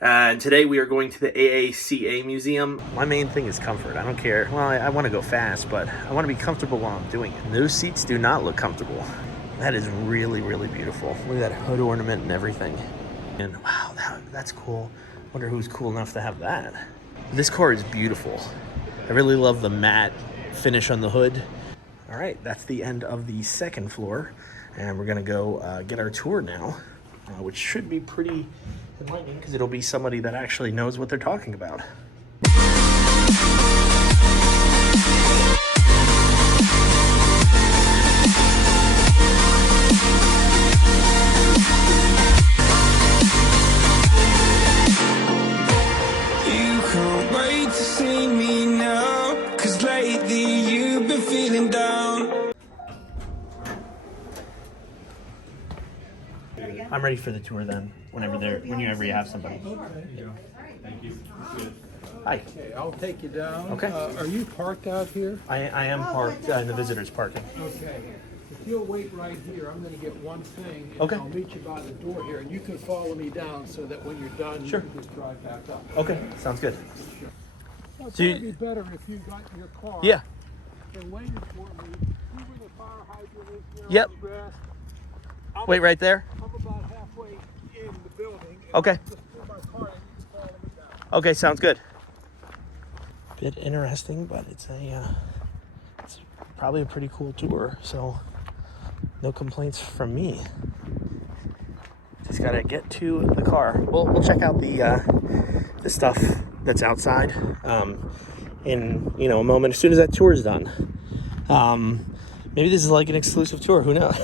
And today we are going to the AACA Museum. My main thing is comfort. I don't care. Well, I want to go fast, but I want to be comfortable while I'm doing it. Those seats do not look comfortable. That is really, really beautiful. Look at that hood ornament and everything. And wow, that's cool. Wonder who's cool enough to have that. This car is beautiful. I really love the matte finish on the hood. All right, that's the end of the second floor. And we're gonna go get our tour now, which should be pretty enlightening because it'll be somebody that actually knows what they're talking about. You can't wait to see me now, 'cause lately you've been feeling down. I'm ready for the tour then, whenever you have somebody. Thank you. Hi. Okay, I'll take you down. Okay. Are you parked out here? I am parked in the visitors parking. Okay. If you'll wait right here, I'm going to get one thing. And Okay. I'll meet you by the door here, and you can follow me down so that when you're done, Sure. you can just drive back up. Okay, sounds good. Well, it's So you- going to be better if you got in your car Yeah. and waited for me. See where the fire hydrant is here Yep. on the grass? I'm- Wait right there. I'm about halfway in the building. and Okay. Just pull my car and you can follow me down. Okay, sounds good. Bit interesting, but it's probably a pretty cool tour, so no complaints from me. Just gotta get to the car. We'll check out the stuff that's outside in a moment as soon as that tour is done. Maybe this is like an exclusive tour. Who knows?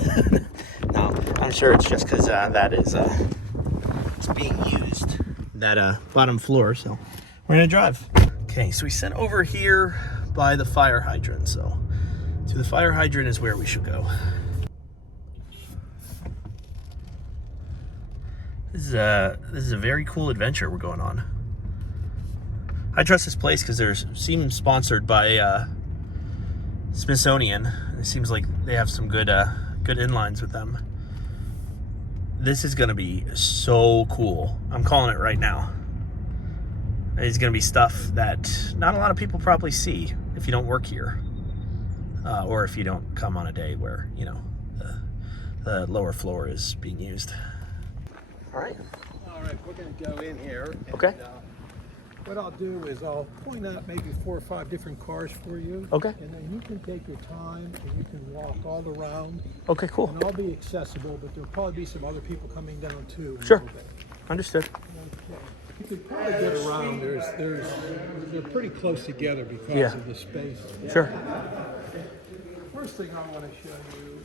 No, I'm sure it's just because that is it's being used, that bottom floor. So we're gonna drive. Okay, so we sent over here by the fire hydrant. So to the fire hydrant is where we should go. This is a very cool adventure we're going on. I trust this place because it seems sponsored by Smithsonian. It seems like they have some good inlines with them. This is gonna be so cool. I'm calling it right now. It's gonna be stuff that not a lot of people probably see if you don't work here, or if you don't come on a day where the lower floor is being used. All right. All right, we're going to go in here. And, Okay. what I'll do is I'll point out maybe 4 or 5 different cars for you. Okay. And then you can take your time and you can walk all around. Okay, cool. And I'll be accessible, but there'll probably be some other people coming down too. in a Sure. little bit. Understood. Okay. You could probably get around. They're pretty close together because Yeah. of the space. Sure. First thing I want to show you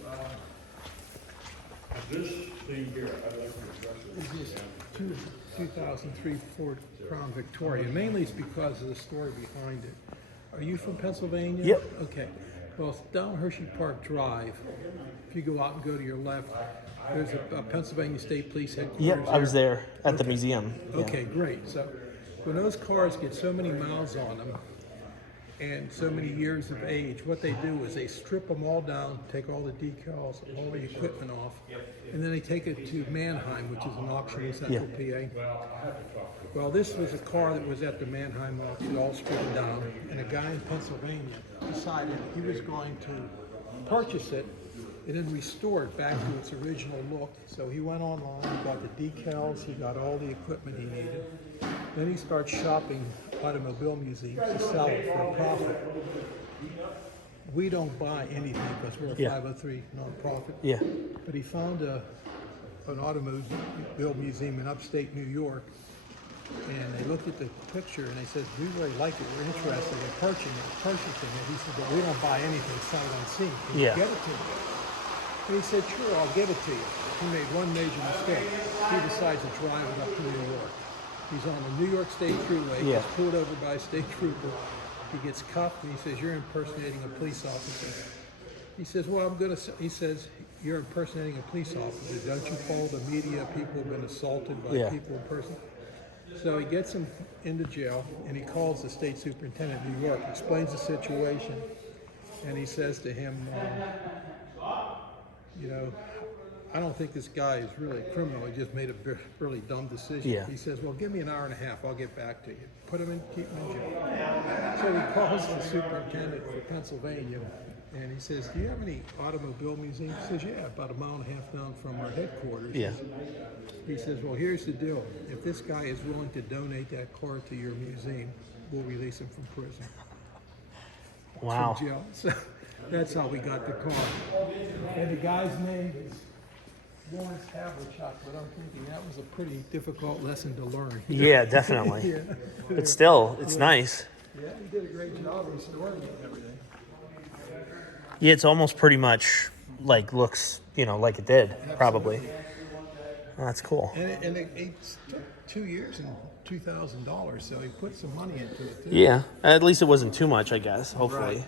This thing here, I'd like to address it. is this 2003 Ford Crown Victoria. Mainly it's because of the story behind it. Are you from Pennsylvania? Yep. Okay. Well, it's down Hershey Park Drive. If you go out and go to your left, there's a Pennsylvania State Police headquarters. Yep, I was there at the Okay. museum. Yeah. Okay, great. So when those cars get so many miles on them and so many years of age, what they do is they strip them all down, take all the decals, all the equipment off, and then they take it to Mannheim, which is an auction in Central PA. Well, this was a car that was at the Mannheim auction, all stripped down, and a guy in Pennsylvania decided he was going to purchase it and then restore it back to its original look. So he went online, he got the decals, he got all the equipment he needed. Then he starts shopping automobile museums to sell it for a profit. We don't buy anything because we're a Yeah. 503 nonprofit. Yeah. But he found an automobile museum in upstate New York, and they looked at the picture and they said, "We really like it. We're interested in purchasing it." He said, "But we don't buy anything sight unseen. Can you Yeah. get it to me?" And he said, "Sure, I'll give it to you." He made one major mistake. He decides to drive it up to New York. He's on the New York State Thruway. Yeah. Gets pulled over by a state trooper. He gets cuffed and he says, "You're impersonating a police officer." He says, "Well, he says, "You're impersonating a police officer. Don't you follow the media? People have been assaulted by Yeah. people in person." So he gets him into jail and he calls the state superintendent of New York, explains the situation, and he says to him, I don't think this guy is really a criminal. He just made a really dumb decision. Yeah. He says, well, give me an hour and a half. I'll get back to you. Put him in, keep him in jail. So he calls the superintendent for Pennsylvania, and he says, do you have any automobile museums? He says, yeah, about a mile and a half down from our headquarters. Yeah. He says, well, here's the deal. If this guy is willing to donate that car to your museum, we'll release him from prison. Wow. From jail. So that's how we got the car. And the guy's name is Lawrence Havlicek, but I'm thinking that was a pretty difficult lesson to learn. Yeah, definitely. Yeah. But still, it's nice. Yeah, he did a great job restoring it and everything. Yeah, it's almost pretty much like looks, like it did, probably. Oh, that's cool. And it took 2 years and $2,000, so he put some money into it too. Yeah, at least it wasn't too much, I guess, hopefully. Right.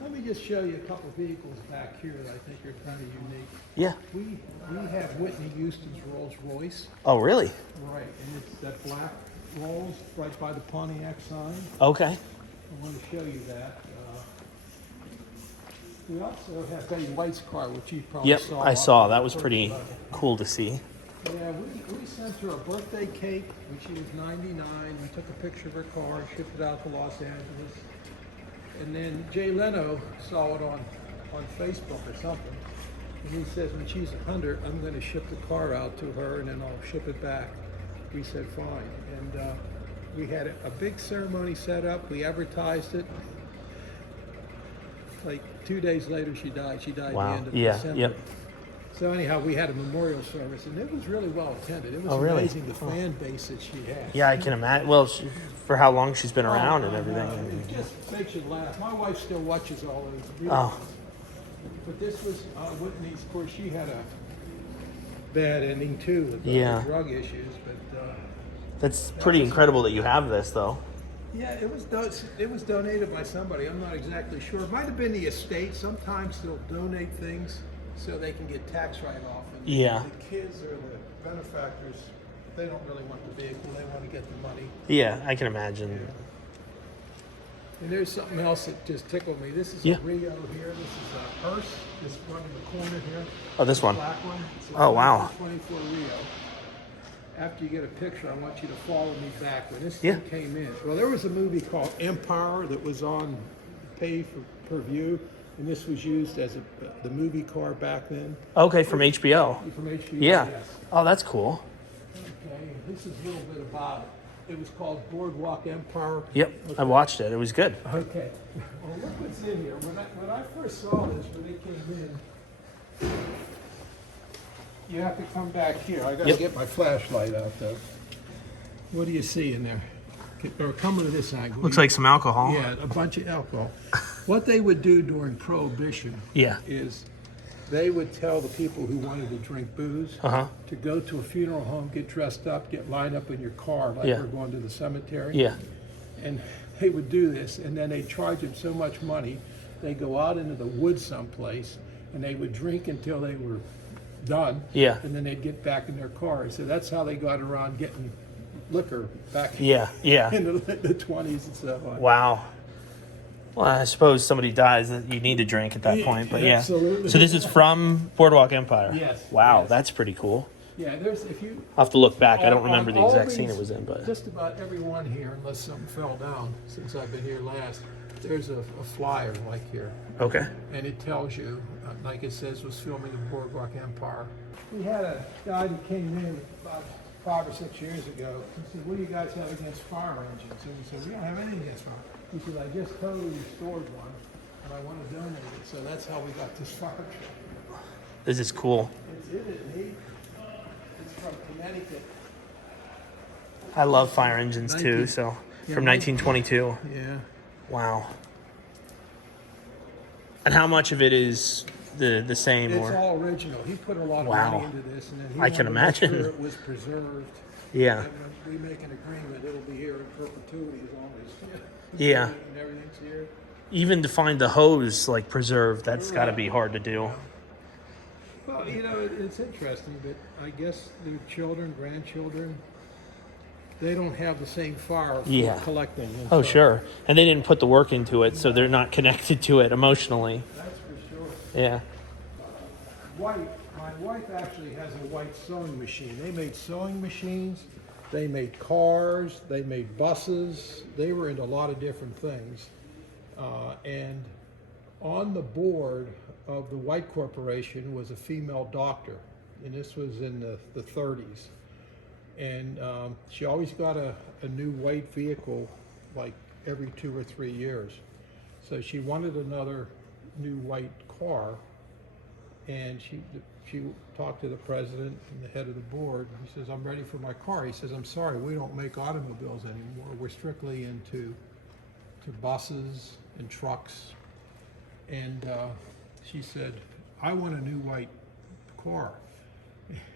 Let me just show you a couple vehicles back here that I think are kind of unique. Yeah. We have Whitney Houston's Rolls-Royce. Oh, really? Right, and it's that black Rolls right by the Pontiac sign. Okay. I want to show you that. We also have Betty White's car, which you probably Yep, saw. I saw. That was pretty cool to see. Yeah, we sent her a birthday cake when she was 99. We took a picture of her car, shipped it out to Los Angeles. And then Jay Leno saw it on Facebook or something. And he says, when she's 100, I'm going to ship the car out to her and then I'll ship it back. We said, fine. And we had a big ceremony set up. We advertised it. Like 2 days later, she died. She died Wow. at the end of Yeah. December. Yep. So anyhow, we had a memorial service, and it was really well attended. It was Oh, really? amazing the fan base that she had. Yeah, I can imagine. Well, for how long she's been around and everything. It just makes you laugh. My wife still watches all those videos. Oh, But this was Whitney's. Of course, she had a bad ending too with the Yeah. drug issues. But that's pretty incredible that you have this, though. yeah, it was donated by somebody. I'm not exactly sure. It might have been the estate. Sometimes they'll donate things so they can get tax write-off. And Yeah. the kids or the benefactors, they don't really want the vehicle. They want to get the money. Yeah, I can imagine. And there's something else that just tickled me. This is Yeah. a Rio here. This is a hearse. This one in the corner here. Oh, this one. Black one. It's a Oh, wow. 24 Rio. After you get a picture, I want you to follow me back. When this Yeah. thing came in, well, there was a movie called Empire that was on pay per view, and this was used as the movie car back then Okay, from HBO. from HBO. Yeah. Yes. Oh, that's cool. Okay. This is a little bit about it. It was called Boardwalk Empire. Yep, I watched it. It was good. Okay. Well, look what's in here. When I first saw this, when it came in, you have to come back here. I gotta Yep. get my flashlight out though. What do you see in there? Or come to this angle. Looks like some alcohol. Yeah, a bunch of alcohol. What they would do during Prohibition Yeah. is they would tell the people who wanted to drink booze Uh-huh. to go to a funeral home, get dressed up, get lined up in your car like Yeah. we're going to the cemetery. Yeah. And they would do this, and then they'd charge them so much money, they'd go out into the woods someplace, and they would drink until they were done. Yeah. And then they'd get back in their cars. So that's how they got around getting liquor back Yeah. Yeah. in the 20s and so on. Wow. Well, I suppose somebody dies that you need to drink at that Yeah, point, but yeah. absolutely. So this is from Boardwalk Empire. Yes, Wow, yes. that's pretty cool. Yeah, there's, if you... I'll have to look back. I don't on remember the all exact scene these- it was in, but Just about every one here, unless something fell down since I've been here last, there's a flyer like here. okay. And it tells you, like it says, was filming in Boardwalk Empire. We had a guy that came in about 5 or 6 years ago. He said, what do you guys have against fire engines? And we said, we don't have anything against fire. He said, I just totally restored one, and I want to donate it. So that's how we got this fire truck. This is cool. Isn't it neat? It's from Connecticut. I love fire engines too, so Yeah, from 1922. Yeah. Wow. And how much of it is the same It's or all original. He put a lot of Wow. money into this, and then he I can wanted to make imagine. sure it was preserved. yeah. And when we make an agreement, it'll be here in perpetuity as long as Yeah. and everything's here. Even to find the hose like preserved, that's got to be hard to do. Well, you know, it's interesting, but I guess the children, grandchildren, they don't have the same fire for Yeah. collecting. And Oh, so sure. And they didn't put the work into it, so they're not connected to it emotionally. That's for sure. Yeah. My wife actually has a white sewing machine. They made sewing machines, they made cars, they made buses. They were into a lot of different things. And on the board of the White Corporation was a female doctor, and this was in the 30s. And she always got a new white vehicle like every 2 or 3 years. So she wanted another new white car, and she talked to the president and the head of the board. He says, "I'm ready for my car." He says, "I'm sorry, we don't make automobiles anymore. We're strictly into buses and trucks." And she said, "I want a new white car."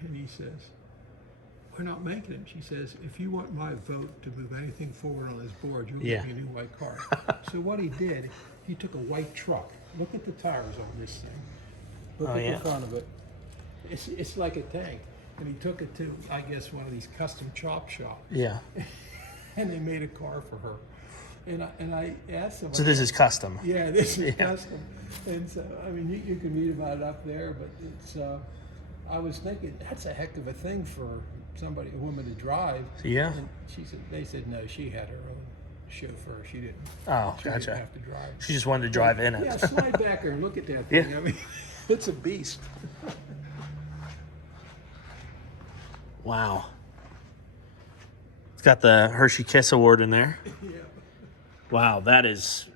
And he says, "We're not making them." She says, "If you want my vote to move anything forward on this board, you'll give me a new white car." So what he did, he took a white truck. Look at the tires on this thing. Look at the front of it. It's like a tank. And he took it to, I guess, one of these custom chop shops. Yeah. And they made a car for her. And I asked him. So this is custom. Yeah, this is custom. And so, I mean, you can read about it up there, but it's, I was thinking, that's a heck of a thing for somebody, a woman to drive. Yeah. And they said no, she had her own chauffeur. She didn't. Oh, She gotcha. didn't have to drive. She just wanted to drive in it. Yeah, slide back there and look at that thing. Yeah. I mean, it's a beast. Wow. It's got the Hershey Kiss Award in there. Yeah. Wow, there's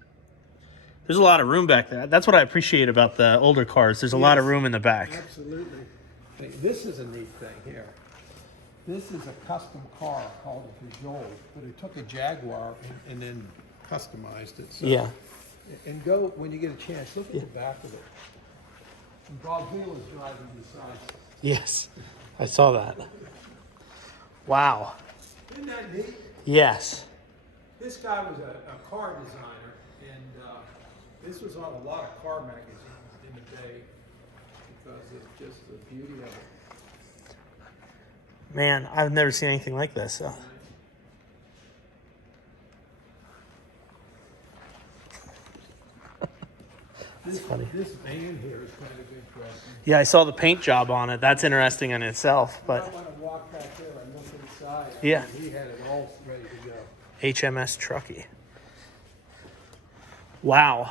a lot of room back there. That's what I appreciate about the older cars. There's a lot of room in the back. Absolutely. This is a neat thing here. This is a custom car called a Peugeot, but it took a Jaguar and then customized it. So, Yeah. And go, when you get a chance, look at the back of it. And Bob Hill is driving beside. Yes, I saw that. Wow. Isn't that neat? Yes. This guy was a car designer, and this was on a lot of car magazines in the day because of just the beauty of it. Man, I've never seen anything like this. That's funny. This van here is kind of interesting. Yeah, I saw the paint job on it. That's interesting in itself. I But want to walk back there and look inside. Yeah. He had it all ready to go. HMS Truckee. Wow.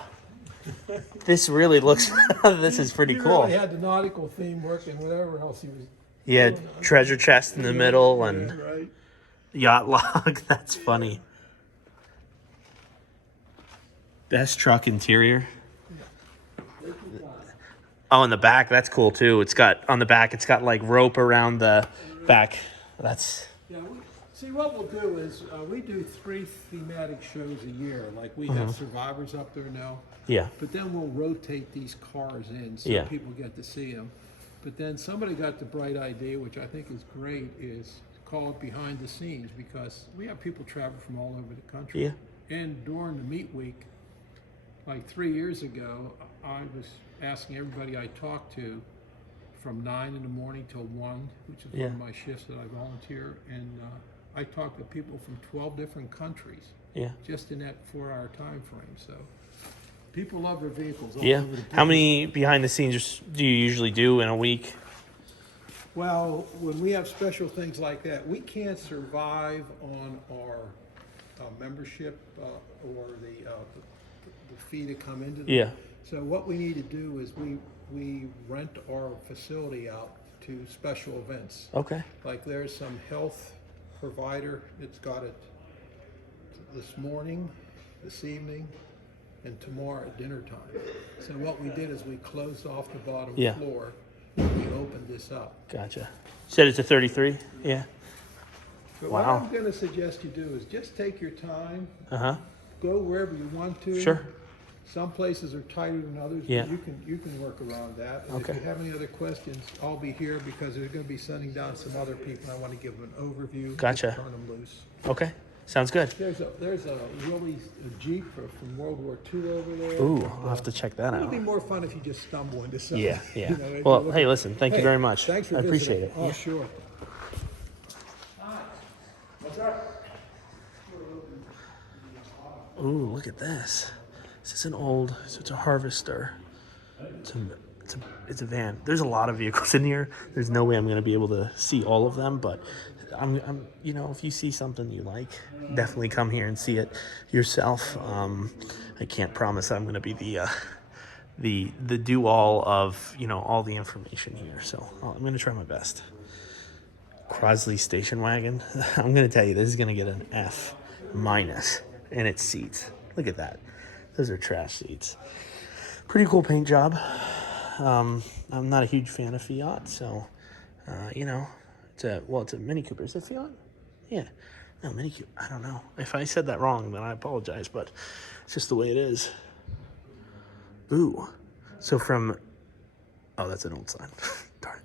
This really looks, this is pretty He cool. really had the nautical theme working, whatever else he was. He had treasure chest in the middle and Yeah, right. yacht log. That's funny. Best truck interior. Oh, in the back, that's cool too. It's got, on the back, it's got like rope around the back. That's, Yeah, see, what we'll do is we do 3 thematic shows a year. Like we have Survivors up there now. yeah. But then we'll rotate these cars in so Yeah. people get to see them. But then somebody got the bright idea, which I think is great, is called Behind the Scenes, because we have people travel from all over the country. Yeah. And during the meet week, like 3 years ago, I was asking everybody I talked to from 9 in the morning till 1, which is Yeah. one of my shifts that I volunteer, and I talked to people from 12 different countries Yeah. just in that 4-hour time frame. So people love their vehicles all Yeah. over the place. How many behind the scenes do you usually do in a week? Well, when we have special things like that, we can't survive on our membership or the fee to come into the. Yeah. So what we need to do is we rent our facility out to special events. Okay. Like there's some health provider that's got it this morning, this evening, and tomorrow at dinner time. So what we did is we closed off the bottom Yeah. floor and we opened this up. Gotcha. Said it's a 33? Yeah. But Wow. what I'm going to suggest you do is just take your time, Uh-huh. go wherever you want to. Sure. Some places are tighter than others, Yeah. but you can work around that. And Okay. if you have any other questions, I'll be here because they're going to be sending down some other people. I want to give them an overview. Gotcha. Just turn them loose. Okay. Sounds good. There's a really a Jeep from World War II over there. Ooh, and, I'll have to check that It'll out. be more fun if you just stumble into something. Yeah, yeah. You know, if you Well, look hey, at- listen, thank you Hey, very much. Thanks for I appreciate visiting. it. Oh, Yeah. sure. Ooh, look at this. This is an old, so it's a harvester. it's a van. There's a lot of vehicles in here. There's no way I'm going to be able to see all of them, but I'm you know, if you see something you like, definitely come here and see it yourself. I can't promise that I'm going to be the do all of, you know, all the information here. So I'm going to try my best. Crosley station wagon. I'm going to tell you, this is going to get an F- in its seats. Look at that. Those are trash seats. Pretty cool paint job. I'm not a huge fan of Fiat, so, you know, it's a Mini Cooper. Is it Fiat? Yeah. No, Mini Cooper. I don't know. If I said that wrong, then I apologize, but it's just the way it is. Ooh. So from... Oh, that's an old sign. Darn.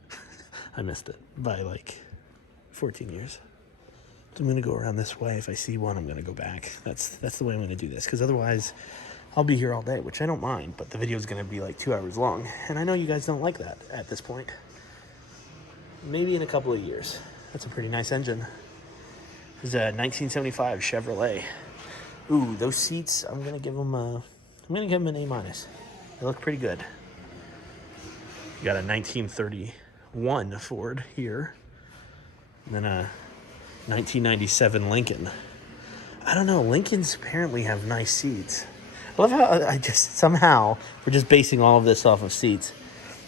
I missed it by, like, 14 years. So I'm going to go around this way. If I see one, I'm going to go back. That's the way I'm going to do this, because otherwise I'll be here all day, which I don't mind, but the video is going to be like 2 hours long, and I know you guys don't like that at this point. Maybe in a couple of years. That's a pretty nice engine. This is a 1975 Chevrolet. Ooh, those seats, I'm going to give them an A-. They look pretty good. You got a 1931 Ford here, and then a 1997 Lincoln. I don't know, Lincolns apparently have nice seats. I love how somehow we're just basing all of this off of seats,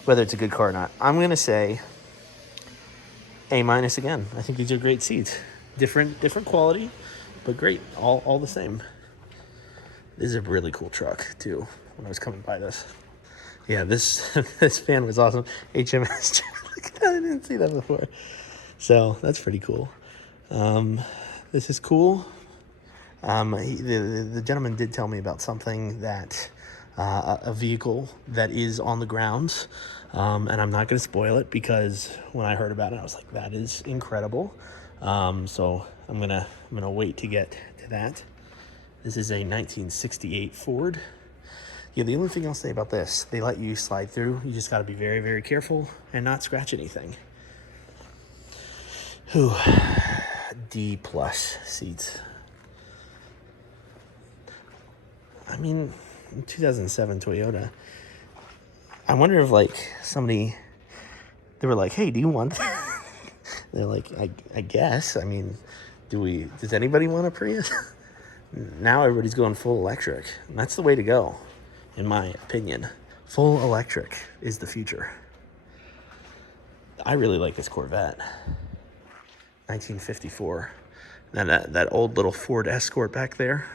whether it's a good car or not. I'm going to say A- again. I think these are great seats. Different quality, but great, all the same. This is a really cool truck too, when I was coming by this. Yeah, this fan was awesome. HMS, look at that, I didn't see that before. So that's pretty cool. This is cool. The gentleman did tell me about something that a vehicle that is on the ground, and I'm not going to spoil it, because when I heard about it, I was like, that is incredible. So I'm gonna wait to get to that. This is a 1968 Ford. Yeah, the only thing I'll say about this, they let you slide through. You just got to be very, very careful and not scratch anything. Ooh, D+ seats. I mean, 2007 Toyota. I wonder if, like, somebody, they were like, hey, do you want that? They're like, I guess. I mean, does anybody want a Prius? Now everybody's going full electric. And that's the way to go, in my opinion. Full electric is the future. I really like this Corvette. 1954. And that old little Ford Escort back there.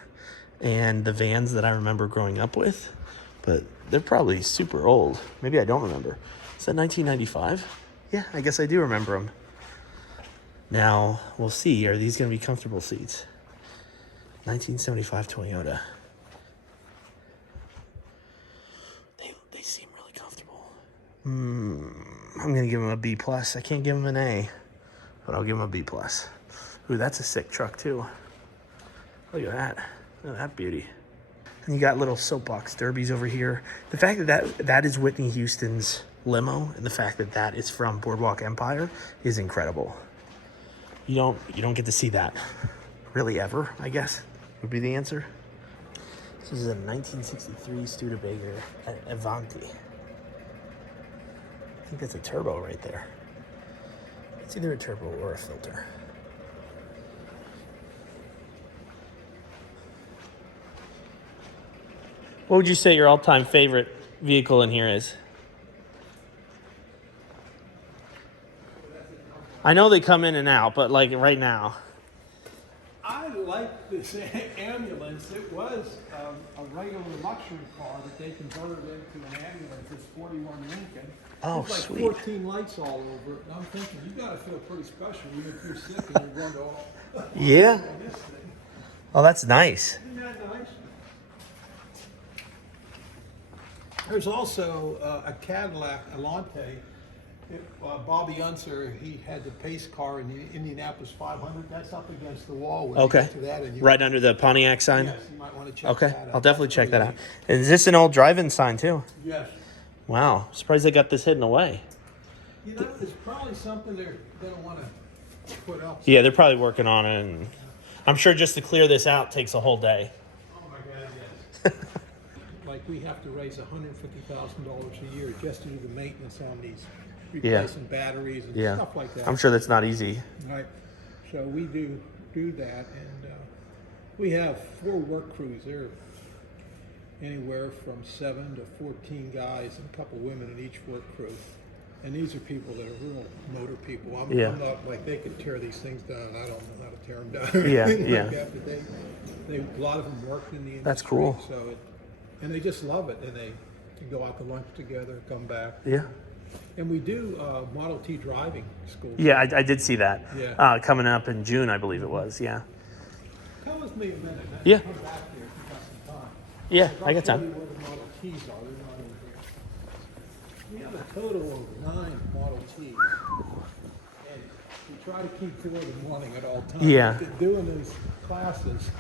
And the vans that I remember growing up with. But they're probably super old. Maybe I don't remember. Is that 1995? Yeah, I guess I do remember them. Now, we'll see. Are these going to be comfortable seats? 1975 Toyota. They seem really comfortable. I'm going to give them a B+. I can't give them an A, but I'll give them a B+. Ooh, that's a sick truck, too. Look at that. Look at that beauty. And you got little soapbox derbies over here. The fact that is Whitney Houston's limo, and the fact that that is from Boardwalk Empire is incredible. You don't get to see that really ever, I guess, would be the answer. This is a 1963 Studebaker Avanti. I think that's a turbo right there. It's either a turbo or a filter. What would you say your all-time favorite vehicle in here is? I know they come in and out, but like right now. I like this ambulance. It was a regular luxury car that they converted into an ambulance. It's 41 Lincoln. Oh, There's like sweet. 14 lights all over it. And I'm thinking, you got to feel pretty special even if you're sick and you run to all. Yeah. This thing. Oh, that's nice. Isn't that nice? There's also a Cadillac Alante. Bobby Unser, he had the pace car in the Indianapolis 500. That's up against the wall. When Okay. you get to that and you Right under the Pontiac sign? Yes, you might want to check Okay, that out. I'll definitely check that out. Pretty And is this an old drive-in sign too? neat. Yes. Wow, surprised they got this hidden away. You know, it's probably something they're going to want to put up. Yeah, they're probably working on it, and I'm sure just to clear this out takes a whole day. Oh my God, yes. like we have to raise $150,000 a year just to do the maintenance on these, replacing batteries and Yeah. stuff like that. I'm sure that's not easy. Right. So we do that, and we have 4 work crews. They're anywhere from 7 to 14 guys and a couple women in each work crew. And these are people that are real motor people. I'm not like they could tear these things down. I don't know how to tear them down. Yeah, Like yeah. that, but they a lot of them worked in the industry. That's cool. So and they just love it, and they can go out to lunch together, come back. Yeah. And we do Model T driving school. Yeah, I did see that. Yeah. Coming up in June, I believe it was. Yeah. Come with me a minute. Yeah. Come back here if you got some time. Yeah, I'll I got show you time. where the Model Ts are. They're not in here. We have a total of 9 Model Ts. And we try to keep 4 of them running at all times. Yeah. Doing these classes.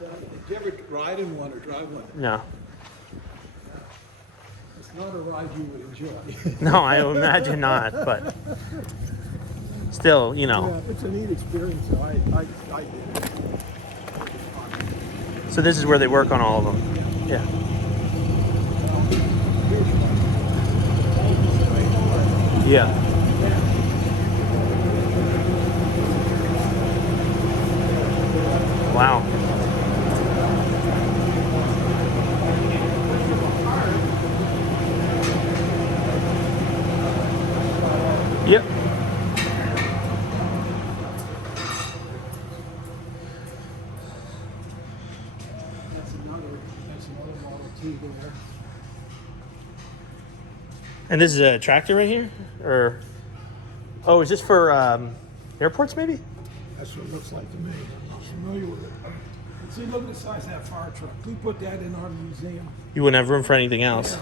Did you ever ride in one or drive one? No. It's not a ride you would enjoy. No, I imagine not, but still, you know. Yeah, it's a neat experience. So I did it. So this is where they work on all of them. Yeah. Yeah. Wow. Yep. That's another Model T there. And this is a tractor right here? Or, oh, is this for airports maybe? That's what it looks like to me. I'm not familiar with it. See, look at the size of that fire truck. We put that in our museum. You wouldn't have room for anything else.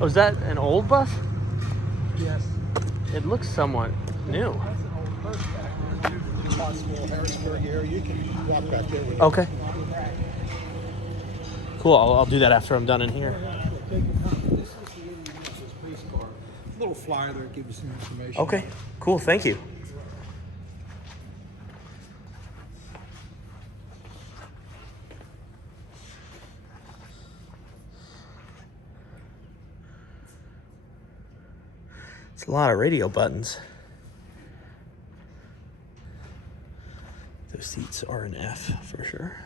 Oh, is that an old bus? Yes. It looks somewhat new. That's an old bus back there, too. The Pottsville, Harrisburg area. You can walk back there. With Okay. Cool, I'll do that after I'm done in here. This is the Universal Space Car. A little flyer there gives you some information. Okay, cool, thank you. It's a lot of radio buttons. Those seats are an F for sure.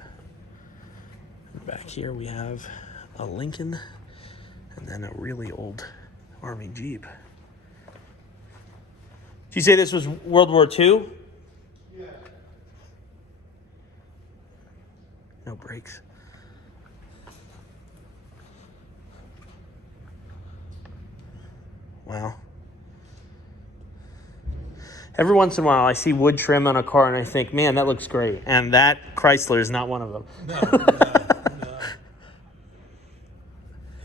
And back here we have a Lincoln and then a really old Army Jeep. Did you say this was World War II? Yeah. No brakes. Wow. Every once in a while, I see wood trim on a car and I think, man, that looks great. And that Chrysler is not one of them. No.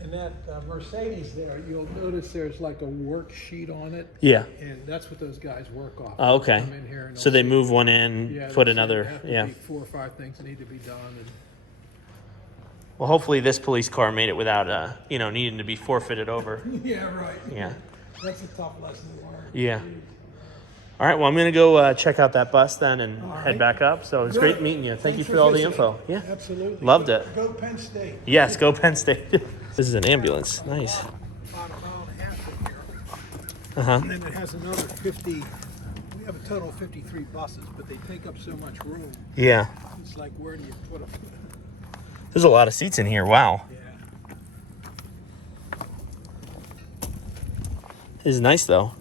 And that Mercedes there, you'll notice there's like a worksheet on it. Yeah. And that's what those guys work off. Oh, okay. Come in here and So they they'll move one in, see- put they'll say another, there have to yeah. be 4 or 5 things that need to be done. And Well, hopefully this police car made it without, needing to be forfeited over. yeah, right. Yeah. That's a tough lesson to learn. Yeah. All right, well, I'm going to go check out that bus then and All head right. back up. So it was Good. great meeting you. Thank you Thanks for all the visiting. info. Yeah. Absolutely. Loved it. Go Penn State. Yes, go Penn State. This is an ambulance. Nice. About a mile and a half from here. Uh-huh. And then it has another 50. We have a total of 53 buses, but they take up so much room. Yeah. It's like, where do you put them? There's a lot of seats in here. Wow. Yeah. This is nice, though.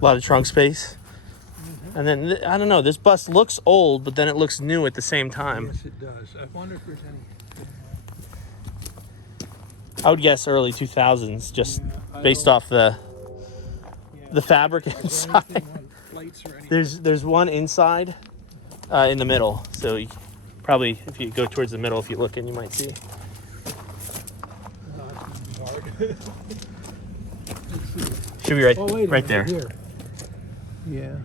A lot of trunk space. And then, I don't know, this bus looks old, but then it looks new at the same time. Yes, it does. I wonder if there's any. I would guess early 2000s, just Yeah, I based don't- off the fabric Is there inside. anything on plates or anything? There's one inside in the middle. So you probably, if you go towards the middle, if you look in, you might see. Hard. Should be right, Oh, wait a right minute, there. Here. Yeah.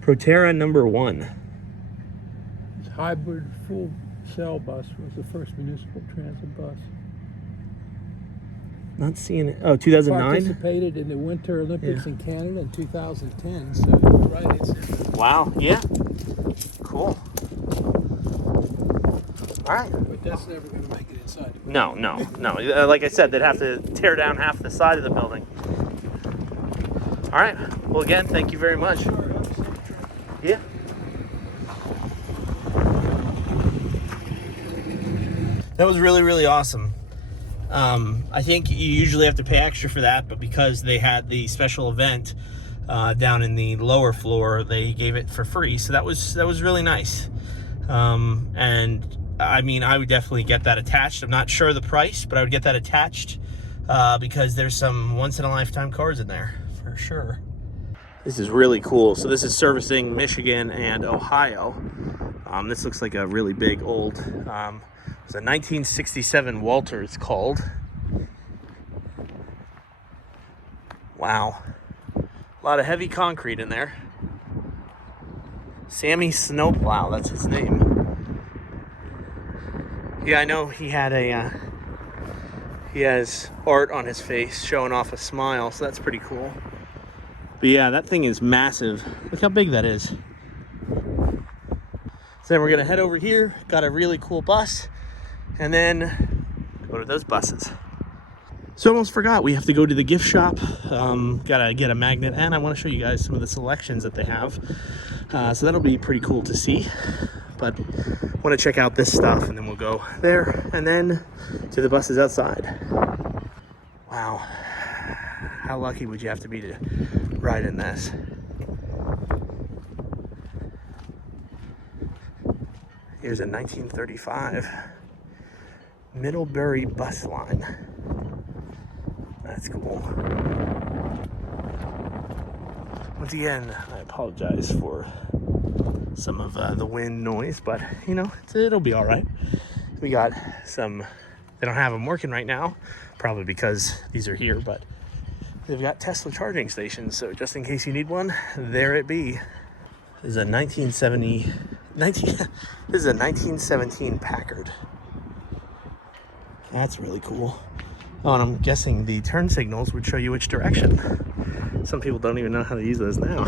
Proterra number 1. This hybrid full cell bus was the first municipal transit bus. Not seeing it. Oh, 2009? Participated in the Winter Olympics Yeah. in Canada in 2010. So you're right, it's in Wow. Yeah. Cool. All right. But that's never going to make it inside. No. Like I said, they'd have to tear down half the side of the building. All right. Well, again, thank you very much. Yeah. That was really, really awesome. I think you usually have to pay extra for that, but because they had the special event down in the lower floor, they gave it for free. So that was really nice. And I mean, I would definitely get that attached. I'm not sure the price, but I would get that attached because there's some once-in-a-lifetime cars in there for sure. This is really cool. So this is servicing Michigan and Ohio. This looks like a really big old, it's a 1967 Walter, it's called. Wow. A lot of heavy concrete in there. Sammy Snowplow, that's his name. Yeah, I know he had he has art on his face showing off a smile, so that's pretty cool. But yeah, that thing is massive. Look how big that is. So then we're gonna head over here, got a really cool bus, and then go to those buses. So I almost forgot, we have to go to the gift shop. Gotta get a magnet, and I wanna show you guys some of the selections that they have. So that'll be pretty cool to see. But I wanna check out this stuff, and then we'll go there, and then to the buses outside. Wow, how lucky would you have to be to ride in this? Here's a 1935 Middlebury bus line. That's cool. Once again, I apologize for some of the wind noise, but you know, it'll be all right. We got some, they don't have them working right now, probably because these are here, but they've got Tesla charging stations, so just in case you need one, there it be. This is a 1917 Packard. That's really cool. Oh, and I'm guessing the turn signals would show you which direction. Some people don't even know how to use those now.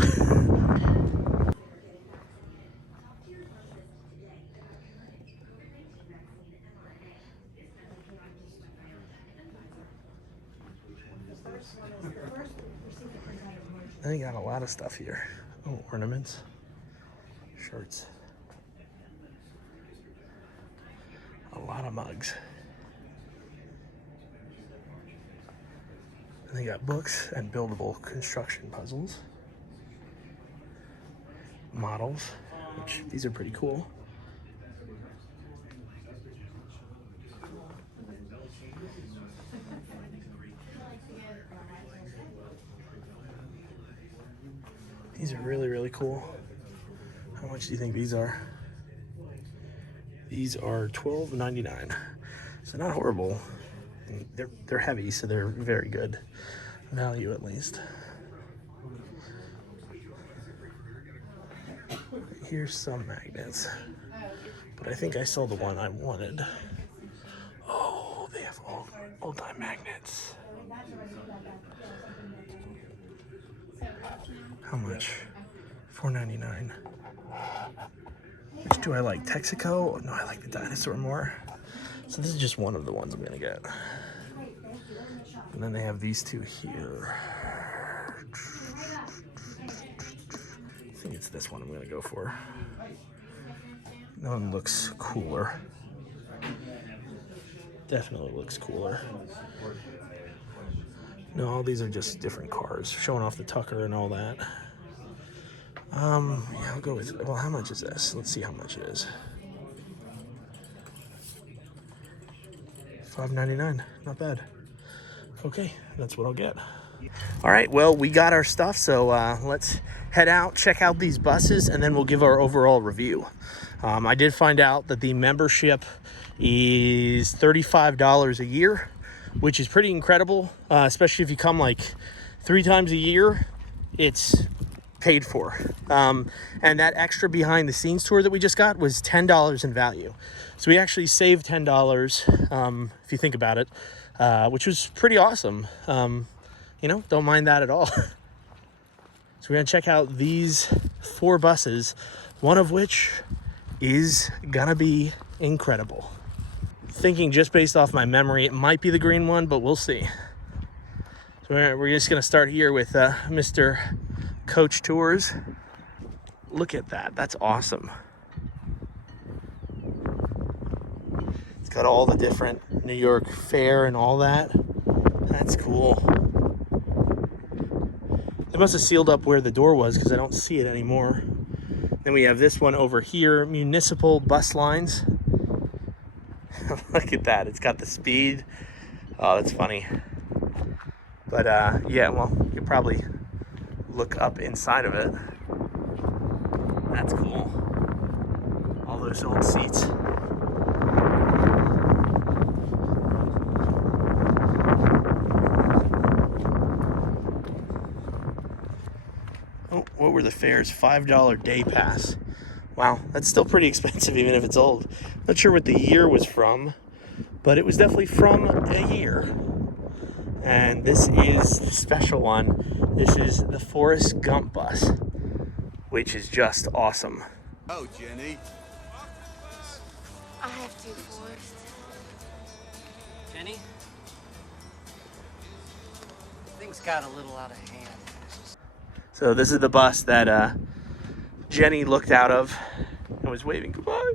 They got a lot of stuff here. Oh, ornaments, shirts, a lot of mugs. And they got books and buildable construction puzzles, models, which these are pretty cool. These are really, really cool. How much do you think these are? These are $12.99. So not horrible. They're heavy, so they're very good value at least. Here's some magnets, but I think I saw the one I wanted. Oh, they have old-time magnets. How much? $4.99. Which do I like? Texaco? No, I like the dinosaur more. So this is just one of the ones I'm gonna get. And then they have these two here. I think it's this one I'm gonna go for. That one looks cooler. Definitely looks cooler. No, all these are just different cars, showing off the Tucker and all that. Yeah, I'll go with, well, how much is this? Let's see how much it is. $5.99, not bad. Okay, that's what I'll get. All right, well, we got our stuff, so let's head out, check out these buses, and then we'll give our overall review. I did find out that the membership is $35 a year, which is pretty incredible, especially if you come like 3 times a year. It's paid for. And that extra behind the scenes tour that we just got was $10 in value. So we actually saved $10, if you think about it, which was pretty awesome. You know, don't mind that at all. So we're gonna check out these 4 buses, one of which is gonna be incredible. Thinking just based off my memory, it might be the green one, but we'll see. So we're just gonna start here with Mr. Coach Tours. Look at that, that's awesome. It's got all the different New York fare and all that. That's cool. They must have sealed up where the door was because I don't see it anymore. Then we have this one over here, municipal bus lines. Look at that, it's got the speed. Oh, that's funny. But yeah, well, you could probably look up inside of it. That's cool. All those old seats. Oh, what were the fares? $5 day pass. Wow, that's still pretty expensive even if it's old. Not sure what the year was from, but it was definitely from a year. And this is the special one. This is the Forrest Gump bus, which is just awesome. Oh, Jenny. I have to, Forrest. Jenny? Things got a little out of hand. So this is the bus that Jenny looked out of and was waving goodbye.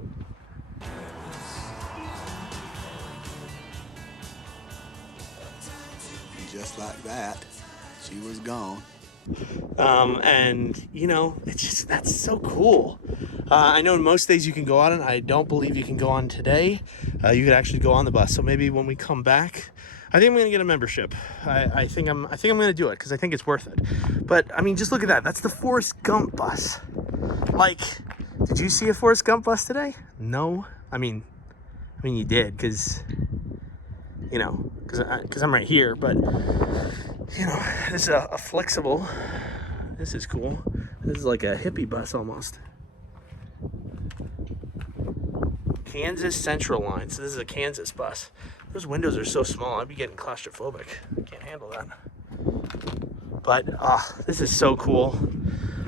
Just like that, she was gone. And you know, it's just, that's so cool. I know most days you can go on it. I don't believe you can go on today. You could actually go on the bus. So maybe when we come back, I think I'm gonna get a membership. I think I'm gonna do it because I think it's worth it. But I mean, just look at that. That's the Forrest Gump bus. Like, did you see a Forrest Gump bus today? No. I mean you did because you know, because I'm right here. But you know, this is a flexible. This is cool. This is like a hippie bus almost. Kansas Central line. So this is a Kansas bus. Those windows are so small, I'd be getting claustrophobic. I can't handle that. But this is so cool.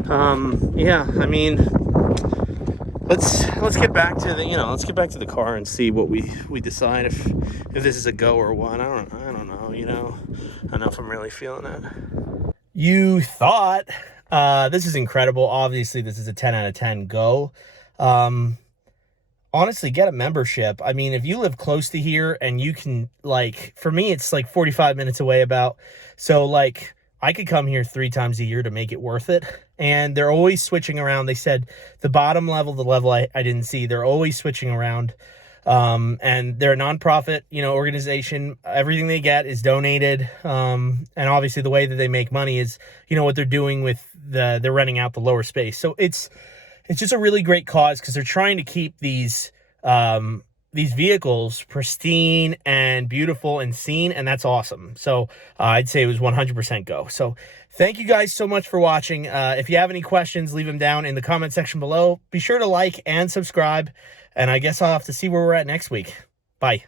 Yeah, I mean, let's get back to the car and see what we decide if this is a go or what. I don't know. You know, I don't know if I'm really feeling it. You thought this is incredible. Obviously, this is a 10 out of 10 go. Honestly, get a membership. I mean, if you live close to here and you can, like, for me, it's like 45 minutes away about. So, like, I could come here 3 times a year to make it worth it. And they're always switching around. They said the bottom level, the level I didn't see, they're always switching around. And they're a nonprofit, you know, organization. Everything they get is donated. And obviously the way that they make money is, you know, what they're doing with they're renting out the lower space. So it's just a really great cause because they're trying to keep these vehicles pristine and beautiful and seen, and that's awesome. So I'd say it was 100% go. So thank you guys so much for watching. If you have any questions, leave them down in the comment section below. Be sure to like and subscribe, and I guess I'll have to see where we're at next week. Bye.